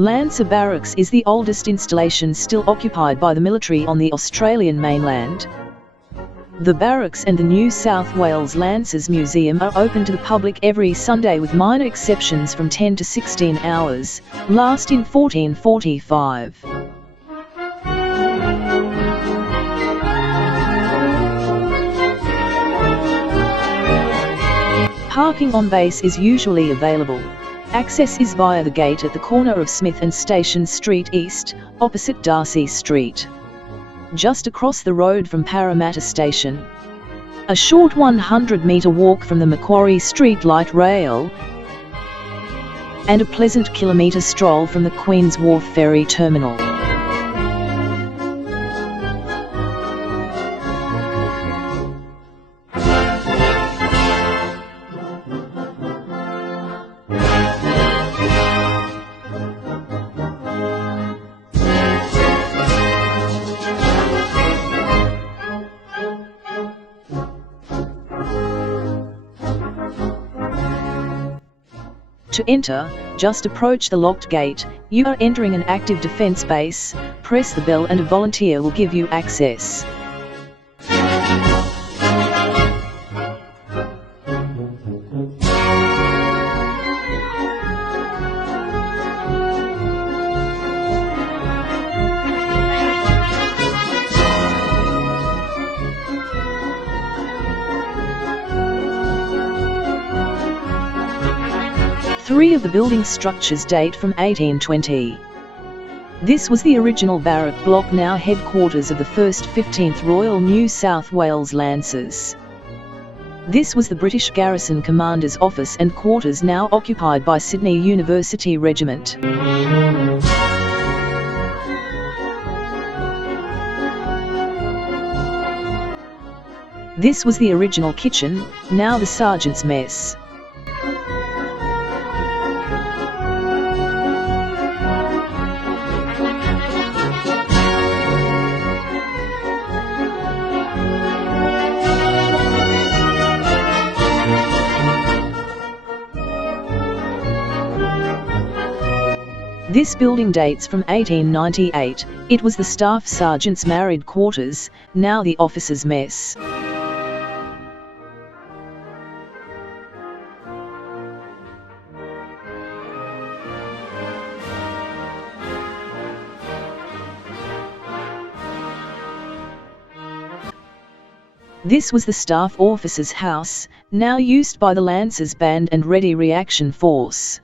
Lancer Barracks is the oldest installation still occupied by the military on the Australian mainland. The barracks and the New South Wales Lancers Museum are open to the public every Sunday with minor exceptions from 10 to 16 hours, last in 1445. Parking on base is usually available. Access is via the gate at the corner of Smith and Station Street East, opposite Darcy Street. Just across the road from Parramatta Station. A short 100-metre walk from the Macquarie Street Light Rail, and a pleasant kilometre stroll from the Queen's Wharf Ferry Terminal. To enter, just approach the locked gate. You are entering an active defence base. Press the bell and a volunteer will give you access. Three of the building structures date from 1820. This was the original barrack block, now headquarters of the 1st 15th Royal New South Wales Lancers. This was the British Garrison Commander's office and quarters, now occupied by Sydney University Regiment. This was the original kitchen, now the Sergeant's Mess. This building dates from 1898. It was the Staff Sergeant's married quarters, now the Officers' Mess. This was the Staff Officers' House, now used by the Lancers Band and Ready Reaction Force.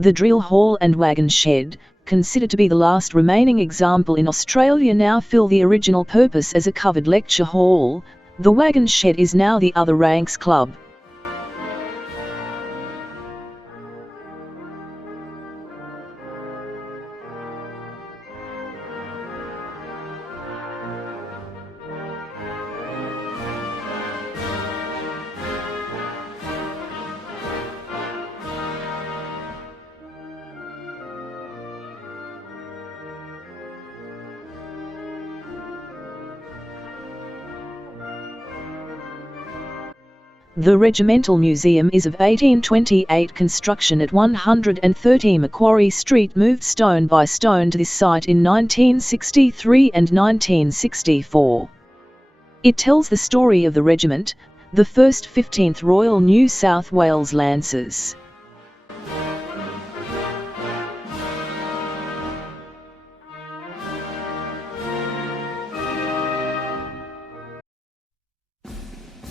The drill hall and wagon shed, considered to be the last remaining example in Australia, now fill the original purpose as a covered lecture hall. The wagon shed is now the Other Ranks Club. The Regimental Museum is of 1828 construction at 130 Macquarie Street, moved stone by stone to this site in 1963 and 1964. It tells the story of the regiment, the 1st 15th Royal New South Wales Lancers.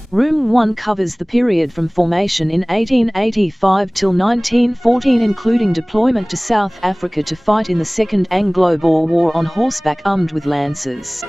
Room 1 covers the period from formation in 1885 till 1914, including deployment to South Africa to fight in the Second Anglo-Boer War on horseback armed with lancers.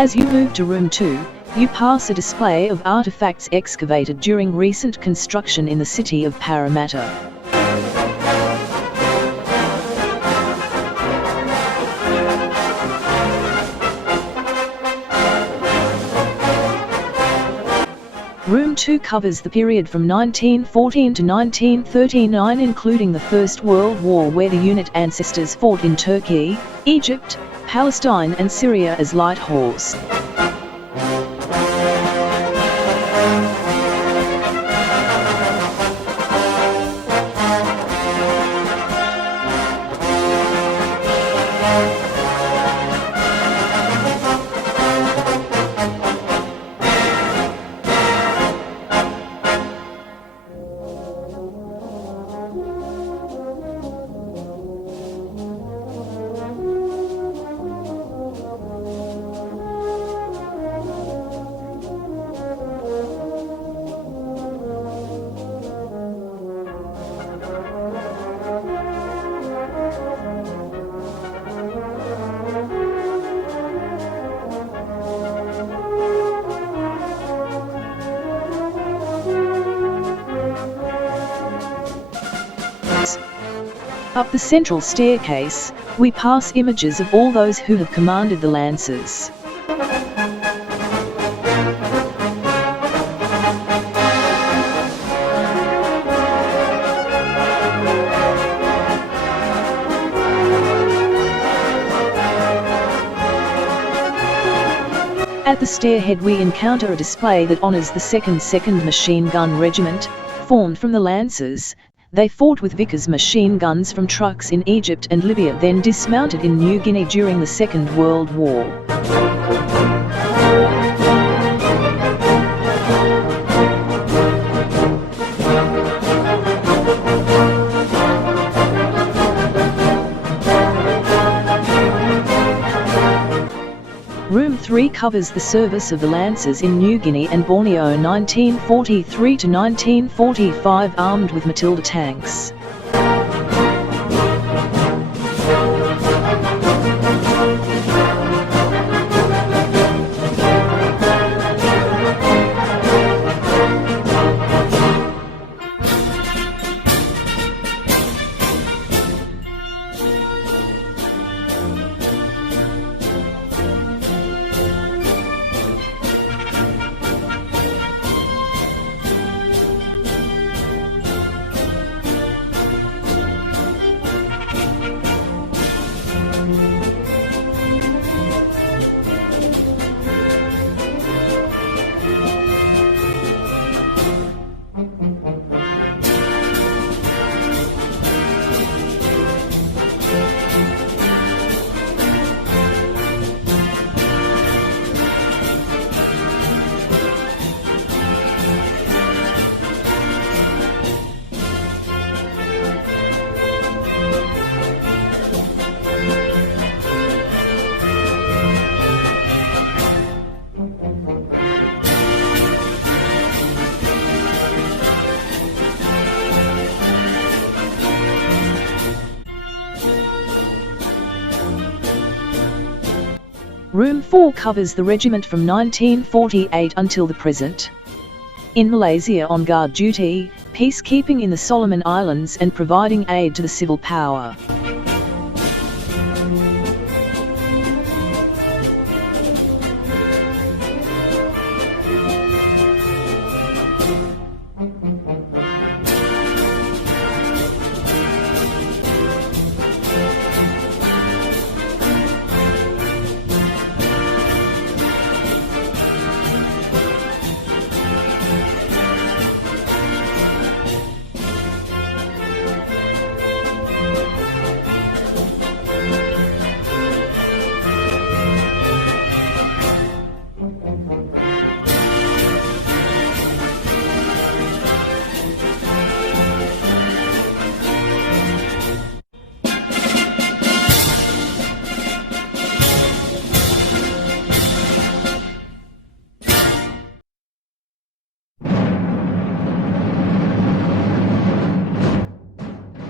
As you move to Room 2, you pass a display of artifacts excavated during recent construction in the city of Parramatta. Room 2 covers the period from 1914 to 1939, including the First World War, where the unit ancestors fought in Turkey, Egypt, Palestine and Syria as light horse. Up the central staircase, we pass images of all those who have commanded the Lancers. At the stairhead we encounter a display that honours the Second Machine Gun Regiment, formed from the Lancers. They fought with Vickers machine guns from trucks in Egypt and Libya, then dismounted in New Guinea during the Second World War. Room 3 covers the service of the Lancers in New Guinea and Borneo 1943 to 1945, armed with Matilda tanks. Room 4 covers the regiment from 1948 until the present. In Malaysia on guard duty, peacekeeping in the Solomon Islands and providing aid to the civil power.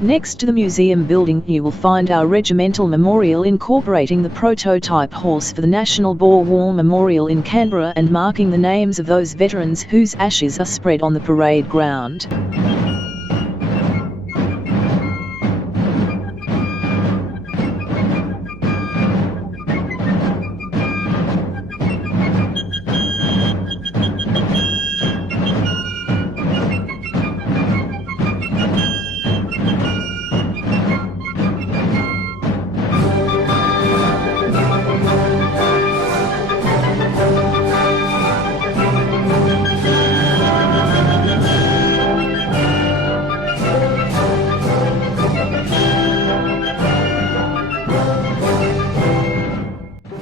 Next to the museum building you will find our regimental memorial incorporating the prototype horse for the National Boer War Memorial in Canberra and marking the names of those veterans whose ashes are spread on the parade ground.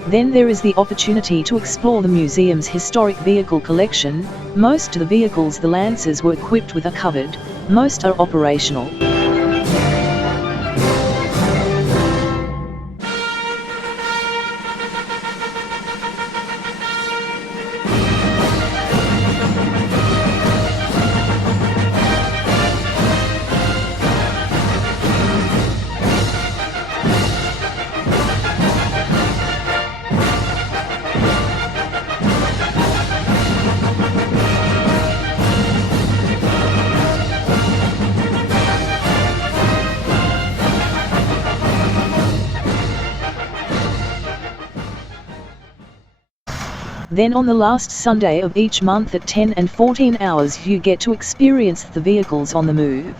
Then there is the opportunity to explore the museum's historic vehicle collection. Most of the vehicles the Lancers were equipped with are covered, most are operational. Then on the last Sunday of each month at 10 and 14 hours you get to experience the vehicles on the move.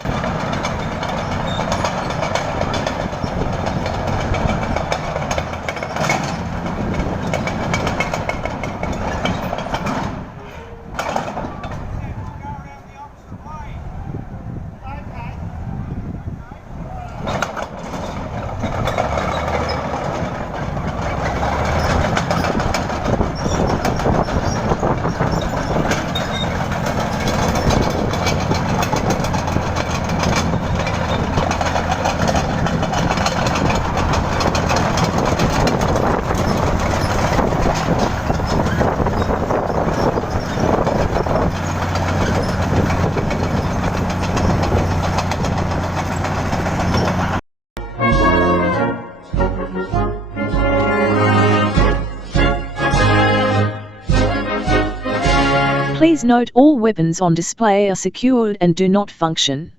Please note all weapons on display are secured and do not function.